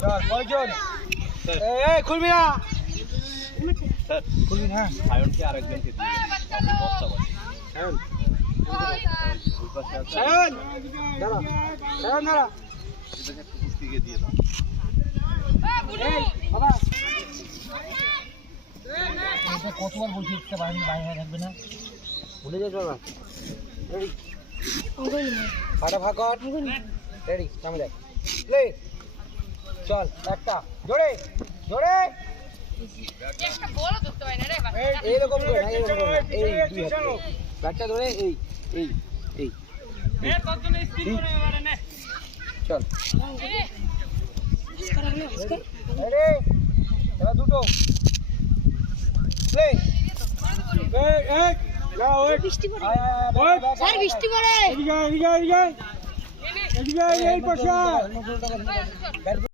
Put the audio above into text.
চল কয়জন এই খুলবি না খুলবি না সায়নকে আরেকজনকে দিয়ে বস্তা বলে সায়ন দাঁড়া সায়ন দাঁড়া এটাকে একটু কুস্তিকে দিয়ে দাও এই বাবা এটা কতবার বলছি একটা বাইরে বাইরে থাকবে না ভুলে যাও চল রেডি ফাটা ফাকট রেডি সামনে দেখ প্লে চল একটা জোরে জোরে একটা বড় ধরতে পারি না রে বাবা এইরকম করে না এইরকম করে এই দুই হাত ব্যাটটা ধরে এই এই এই এ কত নে স্পিন করে এবারে নে চল রেডি এবার দুটো প্লে এই এই না ওই বৃষ্টি পড়ে স্যার বৃষ্টি পড়ে এদিকে এদিকে এদিকে এদিকে এই পাশে